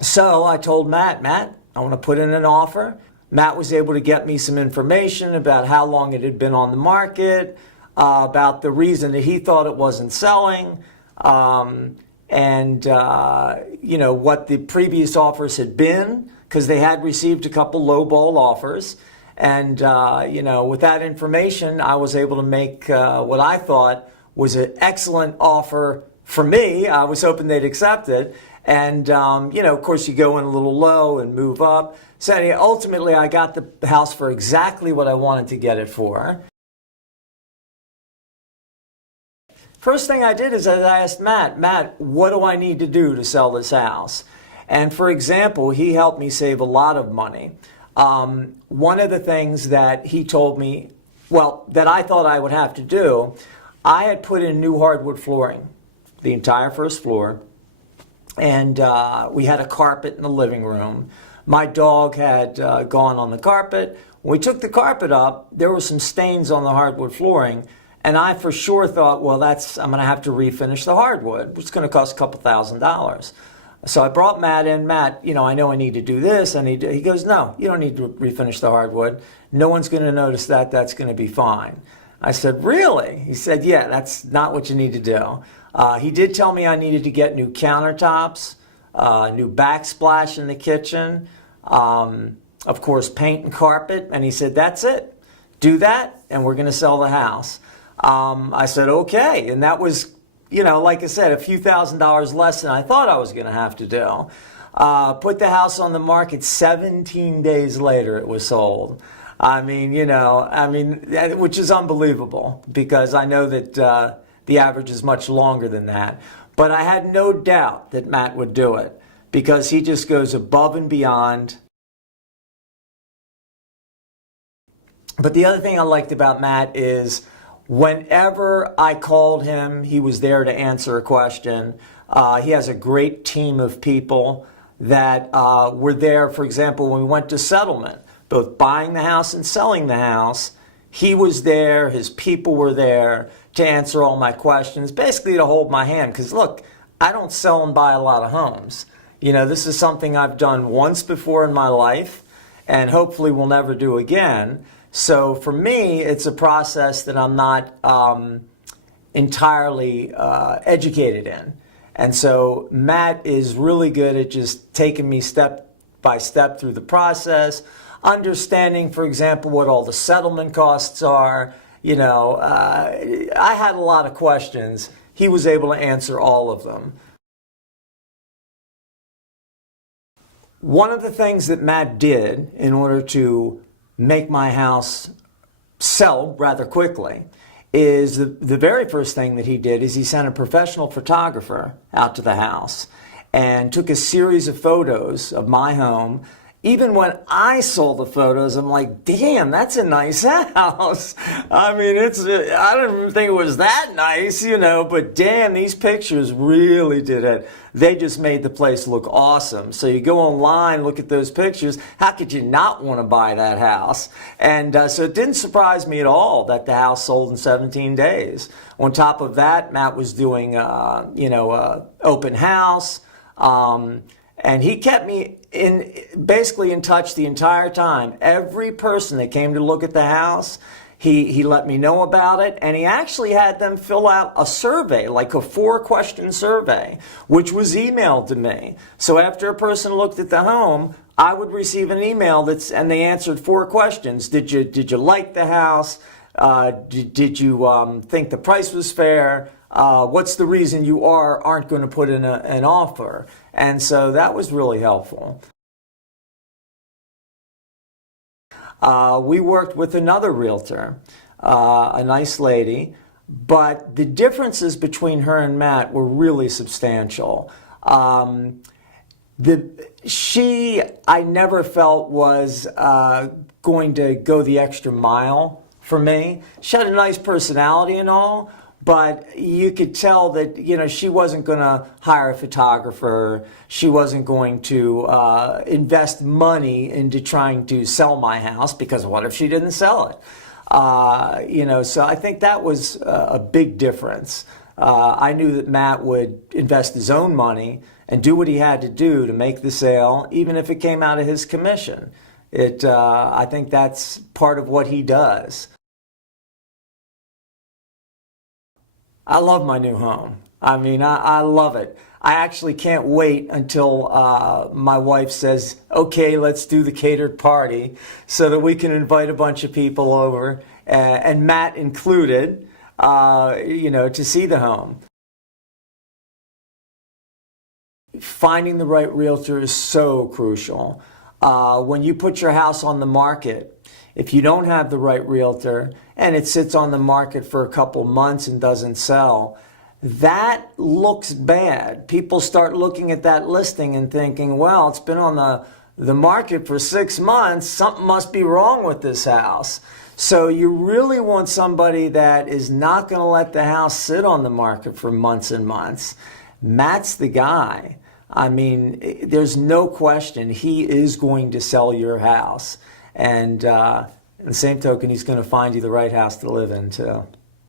So I told Matt, I want to put in an offer. Matt was able to get me some information about how long it had been on the market, about the reason that he thought it wasn't selling, and what the previous offers had been, because they had received a couple lowball offers. And with that information, I was able to make what I thought was an excellent offer for me. I was hoping they'd accept it. And, of course, you go in a little low and move up. So anyway, ultimately, I got the house for exactly what I wanted to get it for. First thing I did is I asked Matt, what do I need to do to sell this house? And for example, he helped me save a lot of money. One of the things that he told me, that I thought I would have to do, I had put in new hardwood flooring, the entire first floor. And we had a carpet in the living room. My dog had gone on the carpet. When we took the carpet up, there were some stains on the hardwood flooring. And I for sure thought, I'm going to have to refinish the hardwood, which is going to cost a couple $1,000s. So I brought Matt in. Matt, I know I need to do this. He goes, no, you don't need to refinish the hardwood. No one's going to notice that. That's going to be fine. I said, really? He said, yeah, that's not what you need to do. He did tell me I needed to get new countertops, new backsplash in the kitchen, of course, paint and carpet. And he said, that's it. Do that, and we're going to sell the house. I said, okay. And that was, like I said, a few $1,000s less than I thought I was going to have to do. Put the house on the market. 17 days later, it was sold. Which is unbelievable, because I know that the average is much longer than that. But I had no doubt that Matt would do it, because he just goes above and beyond. But the other thing I liked about Matt is whenever I called him, he was there to answer a question. He has a great team of people that were there, for example, when we went to settlement, both buying the house and selling the house. He was there, his people were there to answer all my questions, basically to hold my hand. Because look, I don't sell and buy a lot of homes. This is something I've done once before in my life, and hopefully will never do again. So for me, it's a process that I'm not entirely educated in. And so Matt is really good at just taking me step by step through the process, understanding, for example, what all the settlement costs are. I had a lot of questions. He was able to answer all of them. One of the things that Matt did in order to make my house sell rather quickly is the very first thing that he did is he sent a professional photographer out to the house and took a series of photos of my home. Even when I saw the photos, I'm like, damn, that's a nice house. I didn't think it was that nice, but damn, these pictures really did it. They just made the place look awesome. So you go online, look at those pictures. How could you not want to buy that house? And so it didn't surprise me at all that the house sold in 17 days. On top of that, Matt was doing, open house. And he kept me basically in touch the entire time. Every person that came to look at the house, he let me know about it, and he actually had them fill out a survey, like a 4-question survey, which was emailed to me. So after a person looked at the home, I would receive an email and they answered 4 questions. Did you like the house? Did you think the price was fair? What's the reason you aren't going to put in an offer? And so that was really helpful. We worked with another realtor, a nice lady, but the differences between her and Matt were really substantial. She, I never felt was going to go the extra mile for me. She had a nice personality and all, but you could tell that, she wasn't going to hire a photographer. She wasn't going to invest money into trying to sell my house, because what if she didn't sell it? So I think that was a big difference. I knew that Matt would invest his own money and do what he had to do to make the sale, even if it came out of his commission. I think that's part of what he does. I love my new home. I mean, I love it. I actually can't wait until my wife says, okay, let's do the catered party so that we can invite a bunch of people over, and Matt included, to see the home. Finding the right realtor is so crucial. When you put your house on the market, if you don't have the right realtor and it sits on the market for a couple months and doesn't sell, that looks bad. People start looking at that listing and thinking, well, it's been on the market for 6 months. Something must be wrong with this house. So you really want somebody that is not going to let the house sit on the market for months and months. Matt's the guy. I mean, there's no question he is going to sell your house. And in the same token, he's going to find you the right house to live in, too.